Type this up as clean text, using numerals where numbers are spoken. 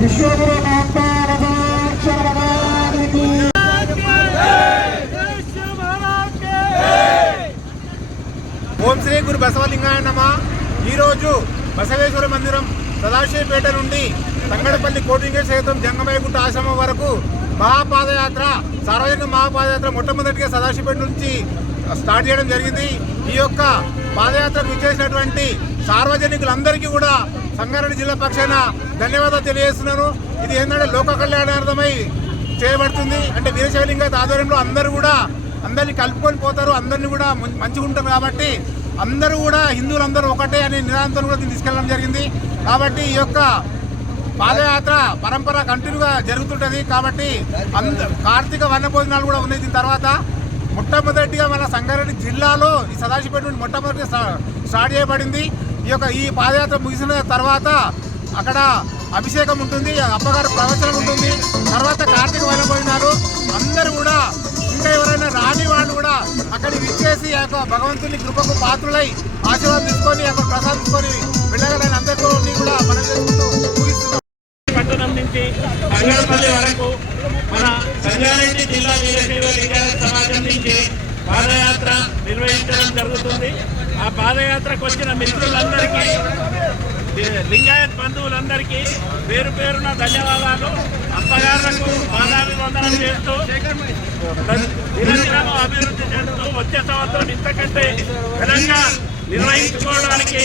విశ్వగురు మహాత్మానికి ఓం శ్రీ గురు బసవలింగాయ నమః. ఈరోజు బసవేశ్వర మందిరం సదాశివపేట నుండి తంగడపల్లి కోటింగేశ్వర సహితం జంగమయ్యగుట్ట ఆశ్రమం వరకు మహాపాదయాత్ర, సార్వజనిక మహాపాదయాత్ర మొట్టమొదటిగా సదాశివపేట నుంచి స్టార్ట్ చేయడం జరిగింది. ఈ యొక్క పాదయాత్రకు విచ్చేసినటువంటి సార్వజనికులందరికీ కూడా సంగారెడ్డి జిల్లా పక్షాన ధన్యవాదాలు తెలియజేస్తున్నాను. ఇది ఏంటంటే లోక కళ్యాణార్థమై చేయబడుతుంది. అంటే వీరశైవలింగ ఆధ్వర్యంలో అందరూ కూడా అందరినీ కలుపుకొని పోతారు, అందరినీ కూడా మంచిగా ఉంటారు. కాబట్టి అందరూ కూడా హిందువులందరూ ఒకటే అనే నినాదంతో కూడా తీసుకెళ్ళడం జరిగింది. కాబట్టి ఈ యొక్క పాదయాత్ర పరంపర కంటిన్యూగా జరుగుతుంటుంది. కాబట్టి కార్తీక వన భోజనాలు కూడా ఉన్నాయి. దీని తర్వాత మొట్టమొదటిగా మన సంగారెడ్డి జిల్లాలో ఈ సదాశివపేట నుండి మొట్టమొదటిగా స్టార్ట్ చేయబడింది. ఈ పాదయాత్ర ముగిసిన తర్వాత అక్కడ అభిషేకం ఉంటుంది, అప్పగారు ప్రవచనం ఉంటుంది. తర్వాత కార్తీక వన భోజనాలు. అందరూ కూడా ఇంకా ఎవరైనా రాని వాళ్ళు కూడా అక్కడికి విచ్చేసి ఆ యొక్క భగవంతుని కృపకు పాత్రులై ఆశీర్వాదం తీసుకొని అక్కడ ప్రసాదించుకొని వెళ్ళగలని అందరితో కూడా మనం చేసుకుంటూ ముగిస్తున్నాం. పట్టణం నుంచి తంగడపల్లి వరకు మన సంగారెడ్డి జిల్లా వీరశైవ లింగాయత సమాజం నుంచి పాదయాత్ర నిర్వహించడం జరుగుతుంది. ఆ పాదయాత్రకు వచ్చిన మిత్రులందరికీ, లింగాయత్ బంధువులందరికీ పేరు పేరున ధన్యవాదాలు. అప్పగారులకు పాదాభివందనం చేస్తూ దినదినము అభివృద్ధి చేస్తూ వచ్చే సంవత్సరం ఇంతకంటే ఘనంగా నిర్వహించుకోవడానికి